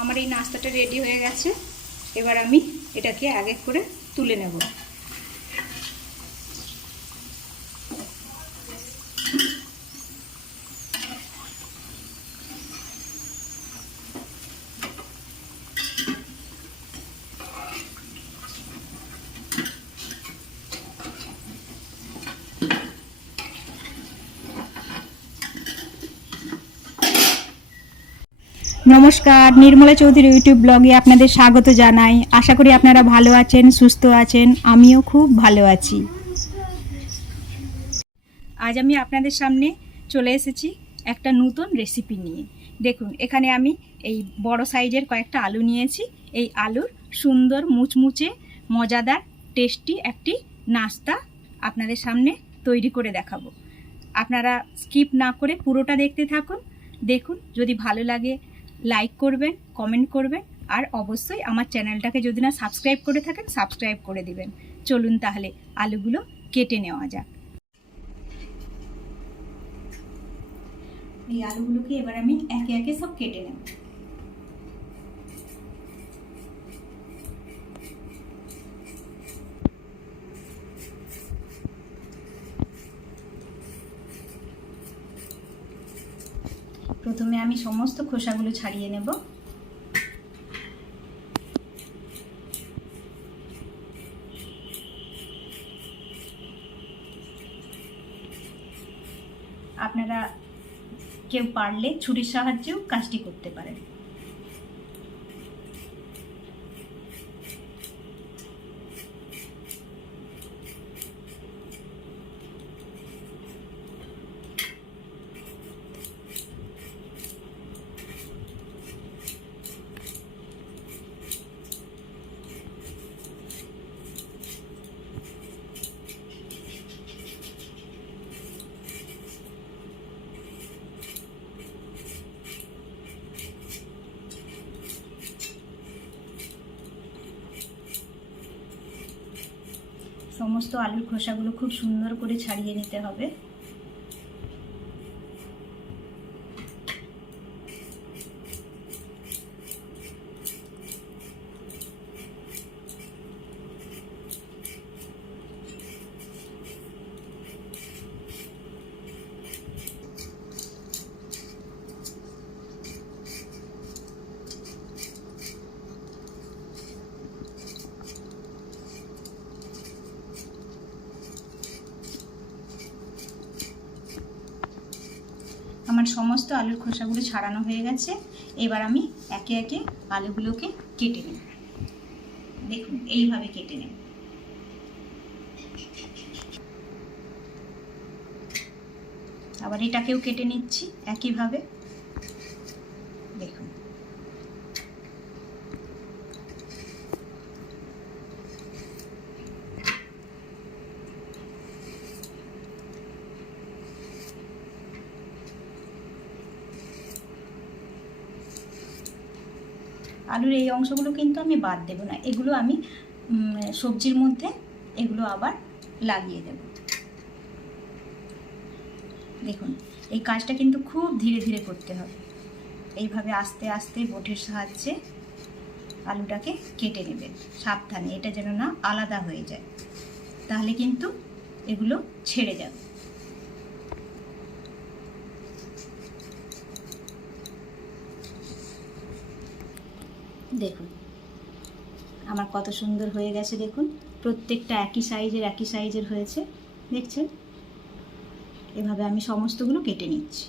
আমার এই নাস্তাটা রেডি হয়ে গেছে। এবার আমি এটাকে এক এক করে তুলে নেব। নমস্কার, নির্মলা চৌধুরী ইউটিউব ব্লগে আপনাদের স্বাগত জানাই। আশা করি আপনারা ভালো আছেন, সুস্থ আছেন। আমিও খুব ভালো আছি। আজ আমি আপনাদের সামনে চলে এসেছি একটা নতুন রেসিপি নিয়ে। দেখুন, এখানে আমি এই বড় সাইজের কয়েকটা আলু নিয়েছি। এই আলুর সুন্দর মুচমুচে মজাদার টেস্টি একটি নাস্তা আপনাদের সামনে তৈরি করে দেখাবো। আপনারা স্কিপ না করে পুরোটা দেখতে থাকুন। দেখুন, যদি ভালো লাগে লাইক করবেন, কমেন্ট করবেন, আর অবশ্যই আমার চ্যানেলটাকে যদি না সাবস্ক্রাইব করে থাকেন সাবস্ক্রাইব করে দিবেন। চলুন তাহলে আলুগুলো কেটে নেওয়া যাক। এই আলুগুলোকে এবার আমি একে একে সব কেটে নেব। প্রথমে আমি সমস্ত খোসাগুলো ছাড়িয়ে নেব। আপনারা কেউ পারলে ছুরির সাহায্যেও কাজটি করতে পারেন। সমস্ত আলুর খোসাগুলো খুব সুন্দর করে ছাড়িয়ে নিতে হবে। আমার সমস্ত আলুর খোসাগুলো ছাড়ানো হয়ে গেছে। এবার আমি একে একে আলুগুলোকে কেটে নেব। দেখুন, এইভাবে কেটে নেব। আবার এটাকেও কেটে নিচ্ছি একইভাবে। দেখুন, আলুর এই অংশগুলো কিন্তু আমি বাদ দেব না, এগুলো আমি সবজির মধ্যে এগুলো আবার লাগিয়ে দেব। দেখুন, এই কাজটা কিন্তু খুব ধীরে ধীরে করতে হবে। এইভাবে আস্তে আস্তে বোটের সাহায্যে আলুটাকে কেটে নেবেন। সাবধানে, এটা যেন না আলাদা হয়ে যায়, তাহলে কিন্তু এগুলো ছেড়ে যাবে। দেখুন আমার কত সুন্দর হয়ে গেছে। দেখুন, প্রত্যেকটা একই সাইজের হয়েছে, দেখছেন? এভাবে আমি সমস্তগুলো কেটে নিচ্ছি।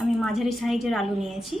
আমি মাঝারি সাইজের আলু নিয়েছি।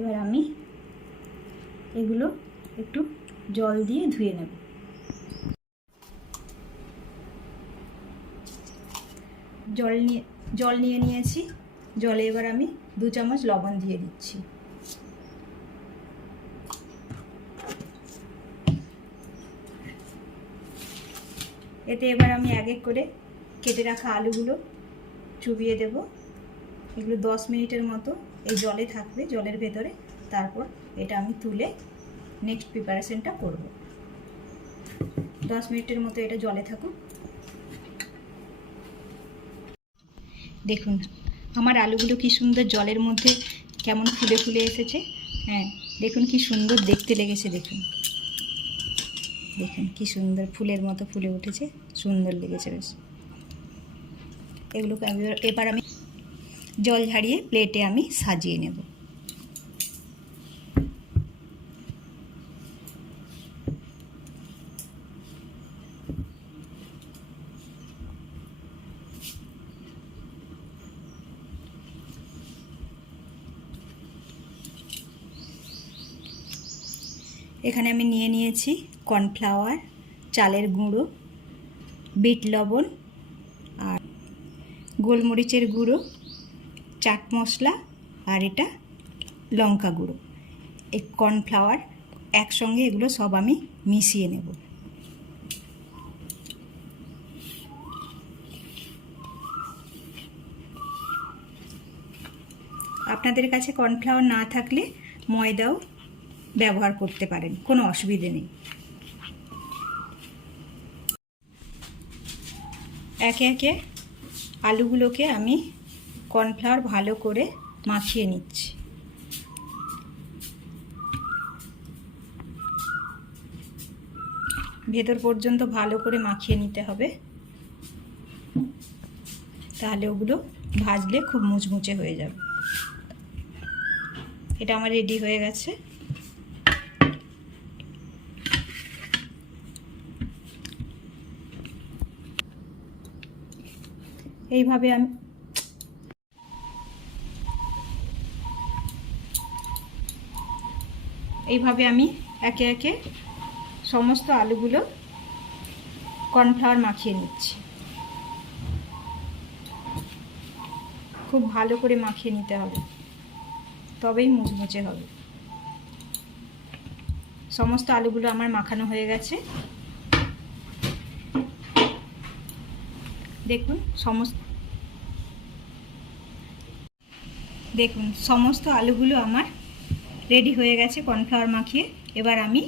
এবার আমি এগুলো একটু জল দিয়ে ধুয়ে নেব। জল নিয়ে নিয়েছি। জলে এবার আমি 2 চামচ লবণ দিয়ে দিচ্ছি। এতে এবার আমি এক এক করে কেটে রাখা আলুগুলো চুবিয়ে দেব। এগুলো 10 মিনিটের মতো এই জলে থাকবে, জলের ভেতরে। তারপর এটা আমি তুলে নেক্সট প্রিপারেশনটা করব। 10 মিনিটের মতো এটা জলে থাকুক। দেখুন আমার আলুগুলো কি সুন্দর জলের মধ্যে কেমন ফুলে ফুলে এসেছে। হ্যাঁ দেখুন কি সুন্দর দেখতে লেগেছে। দেখুন দেখুন কি সুন্দর ফুলের মতো ফুলে উঠেছে, সুন্দর লেগেছে বেশ। এগুলোকে এবার আমি জল ঝাড়িয়ে প্লেটে আমি সাজিয়ে নেব। এখানে আমি নিয়ে নিয়েছি কর্নফ্লাওয়ার, চালের গুঁড়ো, বিট লবণ আর গোলমরিচের গুঁড়ো, চাট মশলা আর এটা লঙ্কা গুঁড়ো। এই কর্নফ্লাওয়ার একসঙ্গে এগুলো সব আমি মিশিয়ে নেব। আপনাদের কাছে কর্নফ্লাওয়ার না থাকলে ময়দাও ব্যবহার করতে পারেন, কোনো অসুবিধে নেই। একে একে আলুগুলোকে আমি কর্নফ্লাওয়ার ভালো করে মাখিয়ে নিচ্ছি। ভেতর পর্যন্ত ভালো করে মাখিয়ে নিতে হবে, তাহলে ওগুলো ভাজলে খুব মুচমুচে হয়ে যাবে। এটা আমার রেডি হয়ে গেছে। এইভাবে আমি একে একে সমস্ত আলুগুলো কর্নফ্লাওয়ার মাখিয়ে নিচ্ছি। খুব ভালো করে মাখিয়ে নিতে হবে, তবেই মুচমুচে হবে। সমস্ত আলুগুলো আমার মাখানো হয়ে গেছে। দেখুন সমস্ত আলুগুলো আমার রেডি হয়ে গেছে কর্নফ্লাওয়ার মাখিয়ে। এবার আমি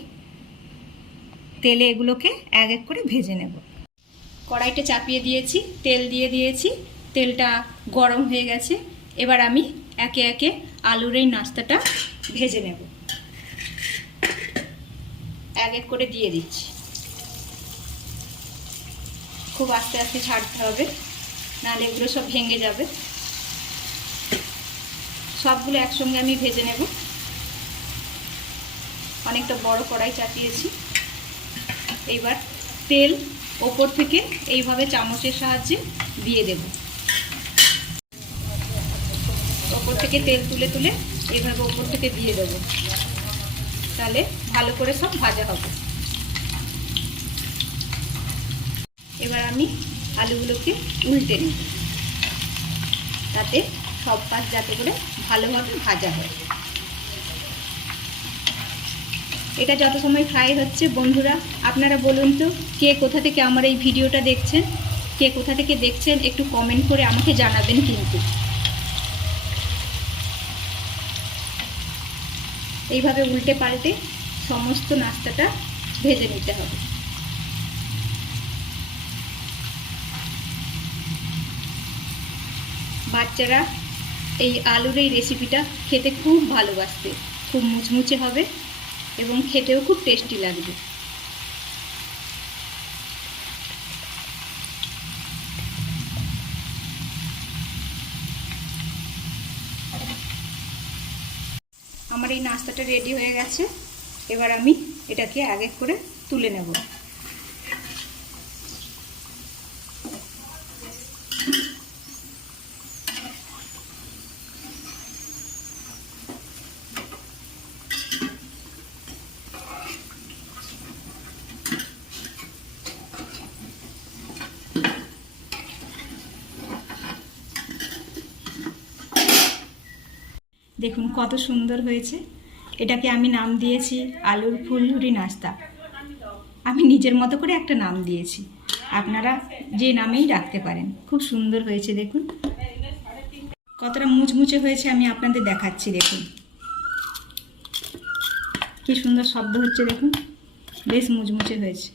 তেলে এগুলোকে এক এক করে ভেজে নেব। কড়াইটা চাপিয়ে দিয়েছি, তেল দিয়ে দিয়েছি, তেলটা গরম হয়ে গেছে। এবার আমি একে একে আলুর এই নাস্তাটা ভেজে নেব। এক এক করে দিয়ে দিচ্ছি। খুব আস্তে আস্তে ছাড়তে হবে, নাহলে এগুলো সব ভেঙে যাবে। সবগুলো একসঙ্গে আমি ভেজে নেব। অনেকটা বড় কড়াই চাপিয়েছি। এইবার তেল ওপর থেকে এইভাবে চামচের সাহায্যে দিয়ে দেব। ওপর থেকে তেল তুলে তুলে এইভাবে ওপর থেকে দিয়ে দেব, তাহলে ভালো করে সব ভাজা হবে। এবার আমি আলুগুলোকে উল্টে নেব, তাতে সব পাশ যাতে করে ভালোভাবে ভাজা হয়। এটা যত সময় ফ্রাই হচ্ছে, বন্ধুরা আপনারা বলুন তো কে কোথা থেকে আমার এই ভিডিওটা দেখছেন, কে কোথা থেকে দেখছেন একটু কমেন্ট করে আমাকে জানাবেন। কিন্তু এইভাবে উল্টে পাল্টে সমস্ত নাস্তাটা ভেজে নিতে হবে। বাচ্চারা এই আলুর এই রেসিপিটা খেতে খুব ভালোবাসবে, খুব মুচমুচে হবে এবং খেতেও খুব টেস্টি লাগবে। আমার এই নাস্তাটা রেডি হয়ে গেছে। এবার আমি এটাকে এক এক করে তুলে নেব। দেখুন কত সুন্দর হয়েছে। এটাকে আমি নাম দিয়েছি আলুর ফুলঝুরি নাস্তা। আমি নিজের মতো করে একটা নাম দিয়েছি, আপনারা যে নামেই রাখতে পারেন। খুব সুন্দর হয়েছে, দেখুন কতটা মুচমুচে হয়েছে। আমি আপনাদের দেখাচ্ছি, দেখুন কি সুন্দর শব্দ হচ্ছে, দেখুন বেশ মুচমুচে হয়েছে।